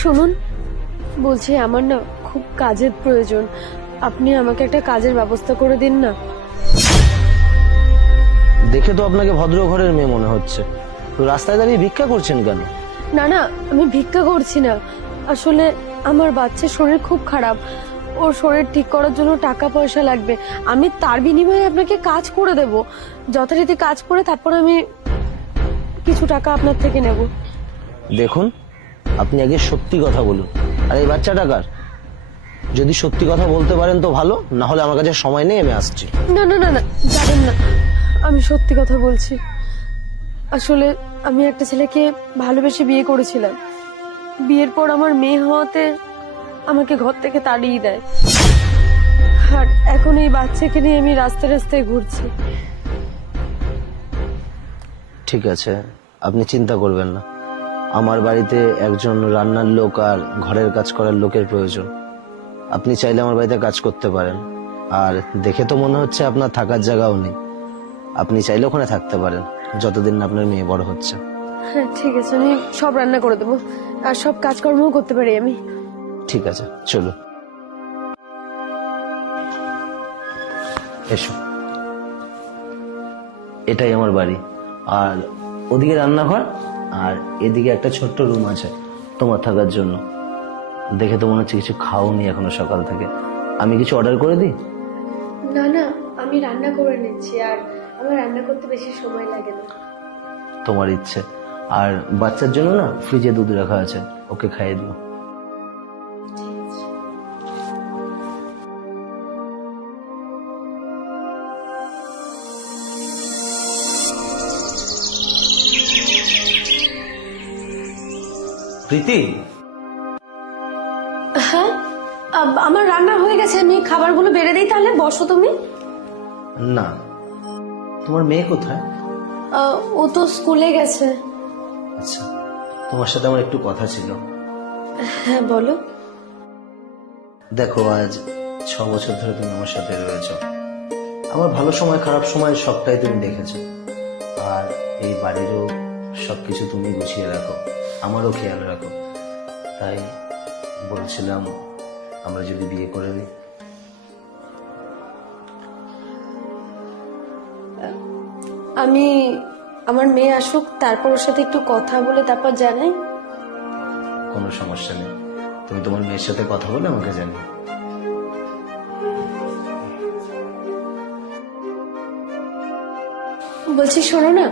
শুনুন, বলছি আমার না খুব কাজের প্রয়োজন, আপনি আমাকে একটা কাজের ব্যবস্থা করে দিন না। দেখে তো আপনাকে ভদ্র ঘরের মেয়ে মনে হচ্ছে, তো রাস্তায় দাঁড়িয়ে ভিক্ষা করছেন কেন? না না, আমি ভিক্ষা করছি না, আসলে আমার বাচ্চার শরীর খুব খারাপ, ওর শরীর ঠিক করার জন্য টাকা পয়সা লাগবে, আমি তার বিনিময়ে আপনাকে কাজ করে দেব, যথারীতি কাজ করে তারপর আমি কিছু টাকা আপনার থেকে নেব। দেখুন, আপনি আগে সত্যি কথা বলুন। আর এই বাচ্চাটা কার? যদি সত্যি কথা বলতে পারেন তো ভালো, না হলে আমার কাছে সময় নেই, আমি আসছি। না না না না, যাবেন না, আমি সত্যি কথা বলছি। আসলে আমি একটা ছেলেকে ভালোবেসে বিয়ে করেছিলাম, বিয়ের পর আমার মেয়ে হওয়াতে আমাকে ঘর থেকে তাড়িয়ে দেয়, আর এখন এই বাচ্চাকে নিয়ে আমি রাস্তায় রাস্তায় ঘুরছি। ঠিক আছে, আপনি চিন্তা করবেন না। আমার বাড়িতে একজন রান্নার লোক আর ঘরের কাজ করার লোকের প্রয়োজন। আপনি চাইলে আমার বাড়িতে কাজ করতে পারেন। আর দেখে তো মনে হচ্ছে আপনার থাকার জায়গাও নেই, আপনি চাইলে ওখানে থাকতে পারেন যতদিন না আপনার মেয়ে বড় হচ্ছে। হ্যাঁ ঠিক আছে, আমি সব রান্না করে দেবো আর সব কাজকর্মও করতে পারি আমি। ঠিক আছে, চলো এসো। এটাই আমার বাড়ি, আর ওদিকে রান্নাঘর, আর এদিকে একটা ছোট্ট রুম আছে তোমার থাকার জন্য। দেখে তো মনে হচ্ছে কিছু খাওনি এখনো সকাল থেকে। আমি কিছু অর্ডার করে দিই? না না, আমি রান্না করে নিচ্ছি, আর আমার রান্না করতে বেশি সময় লাগে না। তোমার ইচ্ছে। আর বাচ্চার জন্য না ফ্রিজে দুধ রাখা আছে, ওকে খাইয়ে দিও। প্রীতি, হ্যাঁ, আমার রান্না হয়ে গেছে, আমি খাবারগুলো বেড়ে দিই, তাহলে বসো তুমি। না, তোমার মেয়ে কোথায়? ও তো স্কুলে গেছে। আচ্ছা, তোমার সাথে আমার একটু কথা ছিল। হ্যাঁ বলো। দেখো, আজ 6 বছর ধরে তুমি আমার সাথে রয়েছো। আমার ভালো সময় খারাপ সময় সবটাই তুমি দেখেছো। আর এই বাড়িরও সবকিছু তুমি গুছিয়ে রাখো, আমারও খেয়াল রাখো। তাই বলছিলাম, আমরা যদি বিয়ে করে নিই। আমি আমার মেয়ে আসুক, তারপর ওর সাথে একটু কথা বলে তারপর জানাই। কোনো সমস্যা নেই, তুমি তোমার মেয়ের সাথে কথা বলে আমাকে জানিও। বলছি শোনো না,